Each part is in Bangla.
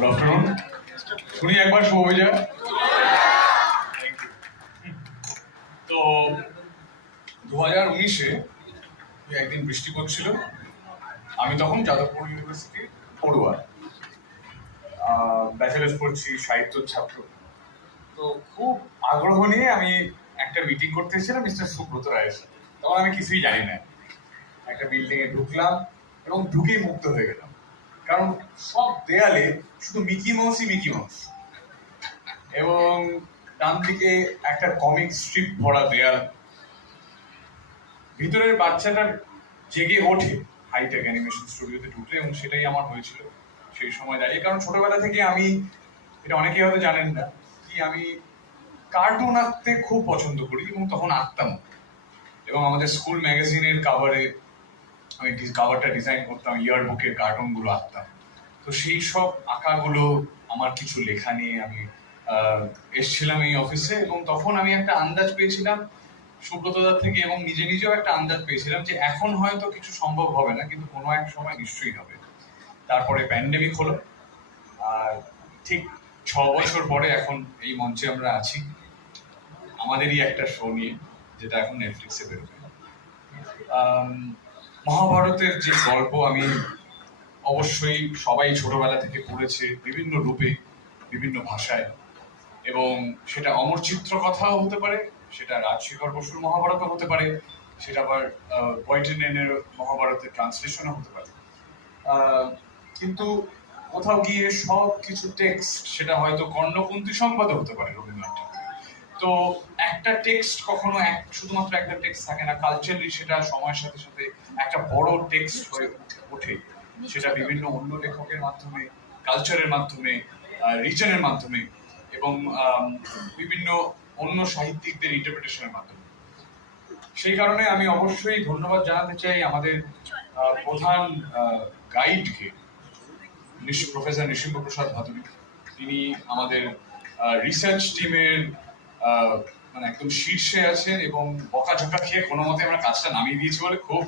Good afternoon. শুনি একবার শুভ বিজয়। তো 2019-এ একদিন বৃষ্টি পড়ছিল। আমি তখন যাদবপুর ইউনিভার্সিটি পড়ুয়া, ব্যাচেলার্স পড়ছি, সাহিত্যর ছাত্র। তো খুব আগ্রহ নিয়ে আমি একটা মিটিং করতে এসেছিলাম মিস্টার সুব্রত রায়ের সাথে। তখন আমি কিছুই জানি না। একটা বিল্ডিংয়ে ঢুকলাম এবং ঢুকেই মুগ্ধ হয়ে গেলাম, কারণ সব দেয়ালে শুধু মিকি মাউস। এবং ডান দিকে একটা কমিক স্ট্রিপ ভরা দেয়াল। ভিতরের বাচ্চাটা জেগে ওঠে হাইটেক অ্যানিমেশন স্টুডিওতে ঢুকলে, এবং সেটাই আমার হয়েছিল সেই সময় দাঁড়িয়ে। কারণ ছোটবেলা থেকে আমি, এটা অনেকেই হয়তো জানেন না, কি আমি কার্টুন আঁকতে খুব পছন্দ করি এবং তখন আঁকতাম। এবং আমাদের স্কুল ম্যাগাজিনের কাভারে আমি কাভারটা ডিজাইন করতাম, ইয়ার বুকের কার্টুনগুলো আঁকতাম। তো সেই সব আঁকাগুলো, আমার কিছু লেখা নিয়ে আমি এসছিলাম এই অফিসে, এবং তখন আমি একটা আন্দাজ পেয়েছিলাম সুব্রতদার থেকে, এবং নিজেও একটা আন্দাজ পেয়েছিলাম যে এখন হয়তো কিছু সম্ভব হবে না, কিন্তু কোনো এক সময় নিশ্চয়ই হবে। তারপরে প্যান্ডেমিক হলো, আর ঠিক 6 বছর পরে এখন এই মঞ্চে আমরা আছি আমাদেরই একটা শো নিয়ে, যেটা এখন নেটফ্লিক্সে বেরোবে। মহাভারতের যে গল্প, আমি অবশ্যই সবাই ছোটবেলা থেকে পড়েছে বিভিন্ন রূপে, বিভিন্ন ভাষায়, এবং সেটা অমর চিত্র কথাও হতে পারে, সেটা রাজশেখর বসুর মহাভারতও হতে পারে, সেটা আবার বয়টেনের মহাভারতের ট্রান্সলেশনও হতে পারে। কিন্তু কোথাও গিয়ে সব কিছু টেক্সট, সেটা হয়তো কর্ণকুন্তী সংবাদও হতে পারে রবীন্দ্রনাথ ঠাকুর। তো একটা টেক্সট কখনো শুধুমাত্র একটা টেক্সট থাকে না, কালচারালি সেটা সময়ের সাথে সাথে একটা বড় টেক্সট হয়ে ওঠে। সেটা বিভিন্ন অন্য লেখকের মাধ্যমে, কালচারের মাধ্যমে, রিজনের মাধ্যমে, এবং বিভিন্ন অন্য সাহিত্যিকদের ইন্টারপ্রিটেশনের মাধ্যমে। সেই কারণে আমি অবশ্যই ধন্যবাদ জানাতে চাই আমাদের প্রধান গাইডকে, প্রফেসর নৃসিংহ প্রসাদ ভাদুরী। তিনি আমাদের রিসার্চ টিমের মানে একদম শীর্ষে আছেন, এবং বকাঝকা খেয়ে কোনো মতে আমরা কাজটা নামিয়ে দিয়েছি বলে খুব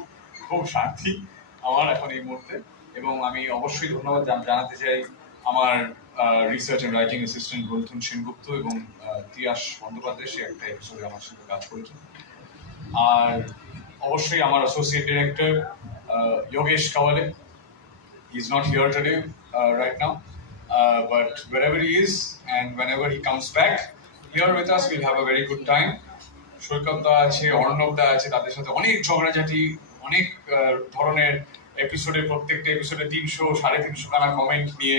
খুব শান্তি আমার এখন এই মুহূর্তে। এবং আমি অবশ্যই ধন্যবাদ জানাতে চাই আমার research and writing assistant Granthan Sengupta এবং তিয়াস বন্দ্যোপাধ্যায়, সে একটা এপিসোডে আমার সাথে কাজ করেছেন। আর অবশ্যই আমার associate director Yogesh Kawale. He's not here today right now, but wherever he is and whenever he comes back here with us, we'll have a very good time. সৈকতদা আছে, অর্ণবদা আছে, তাদের সাথে অনেক ঝগড়াঝাটি, অনেক ধরনের এপিসোডে, প্রত্যেকটা এপিসোডে 300 350 খানা কমেন্ট নিয়ে